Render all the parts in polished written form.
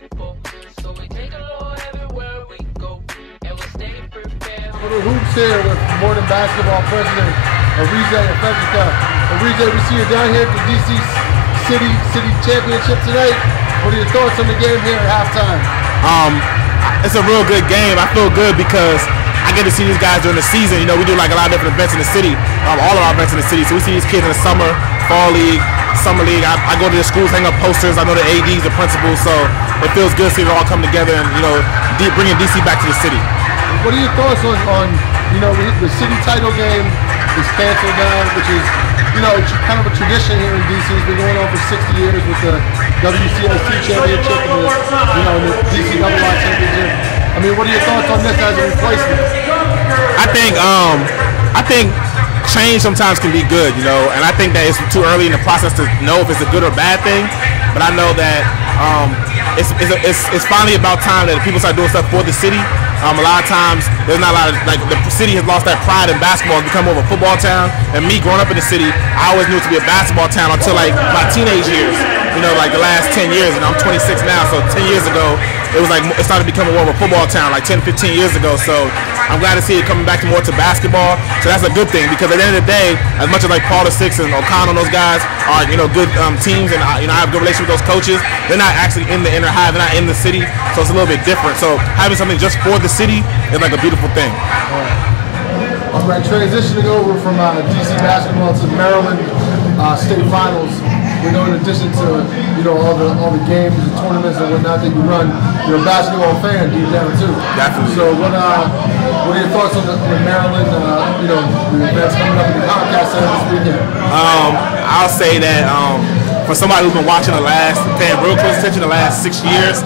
people. So we take a load everywhere we go, and we stay prepared. For the hoops here with More Than Basketball President Arize IFEJIKA. Arize, we see you down here at the DC City Championship tonight. What are your thoughts on the game here at halftime? It's a real good game. I feel good because I get to see these guys during the season. You know, we do like a lot of different events in the city, all of our events in the city. So we see these kids in the summer, fall league, summer league. I go to the schools, hang up posters. I know the ADs, the principals, so it feels good to see it all come together and, you know, bringing DC back to the city. What are your thoughts on you know, the city title game is canceled now, which is, you know, it's kind of a tradition here in DC. It's been going on for 60 years with the WCSC championship and the DC Double I championship. I mean, what are your thoughts on this as a replacement? I think change sometimes can be good, you know, and I think that it's too early in the process to know if it's a good or bad thing. But I know that it's finally about time that people start doing stuff for the city. A lot of times, there's not a lot of, like, the city has lost that pride in basketball. It's become more of a football town. And me growing up in the city, I always knew it to be a basketball town until, like, my teenage years. You know, like the last 10 years, and I'm 26 now, so 10 years ago, it was like, it started becoming more of a football town, like 10, 15 years ago. So I'm glad to see it coming back more to basketball. So that's a good thing, because at the end of the day, as much as like Paul VI and O'Connell and those guys are, you know, good teams, and I have a good relationship with those coaches, they're not actually in the inner hive, they're not in the city, so it's a little bit different. So having something just for the city is like a beautiful thing. All right, transitioning over from DC basketball to Maryland state finals. We know in addition to, you know, all the games and tournaments and whatnot that you run, you're a basketball fan deep down too. Definitely. So what are your thoughts on the Maryland, you know, the events coming up in the Comcast Center this weekend? I'll say that for somebody who's been watching paying real close attention the last 6 years,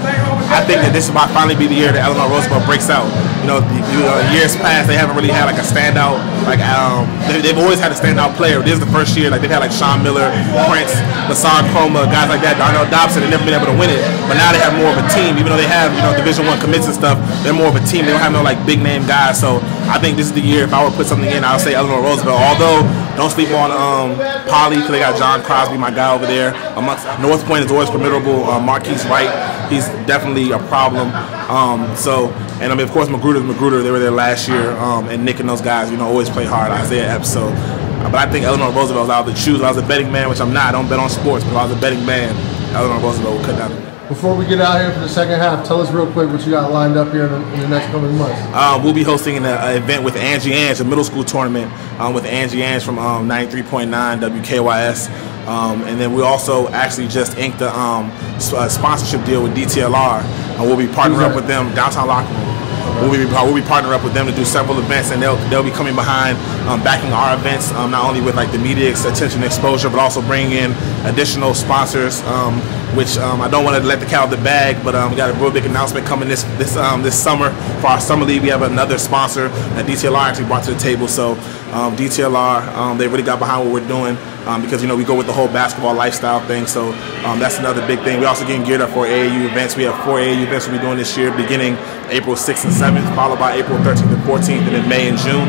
I think that this might finally be the year that Eleanor Roosevelt breaks out. You know, years past, they haven't really had like a standout, like they've always had a standout player. This is the first year, like they've had like Sean Miller, Prince, Lassard Chroma, guys like that, Darnell Dobson. They've never been able to win it, but now they have more of a team. Even though they have, you know, Division I commits and stuff, they're more of a team. They don't have no like big name guys. So I think this is the year. If I were to put something in, I would say Eleanor Roosevelt. Although don't sleep on Poly, because they got John Crosby, my guy over there. North Point is always formidable. Marquise Wright, he's definitely a problem. And I mean, of course, Magruder, they were there last year, and Nick and those guys, you know, always play hard. Isaiah Epps, so. But I think Eleanor Roosevelt was out to choose. If I was a betting man, which I'm not, I don't bet on sports, but if I was a betting man, Eleanor Roosevelt would cut down. Before we get out here for the second half, tell us real quick what you got lined up here in the next coming months. We'll be hosting an event with Angie Ange, a middle school tournament with Angie Ange from 93.9 WKYS. And then we also actually just inked a sponsorship deal with DTLR. We'll be partnering up with them, Downtown Locker Room. We'll be partnering up with them to do several events, and they'll be coming behind, backing our events, not only with like the media attention and exposure, but also bringing in additional sponsors, which I don't want to let the cat out of the bag, but we got a real big announcement coming this summer for our summer league. We have another sponsor that DTLR actually brought to the table. So DTLR, they really got behind what we're doing. Because, you know, we go with the whole basketball lifestyle thing, so that's another big thing. We're also getting geared up for AAU events. We have 4 AAU events we'll be doing this year, beginning April 6th and 7th, followed by April 13th and 14th, and then May and June.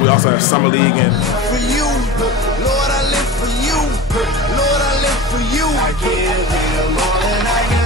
We also have Summer League. And for you, Lord, I live for you. Lord, I live for you. I give you more than I can.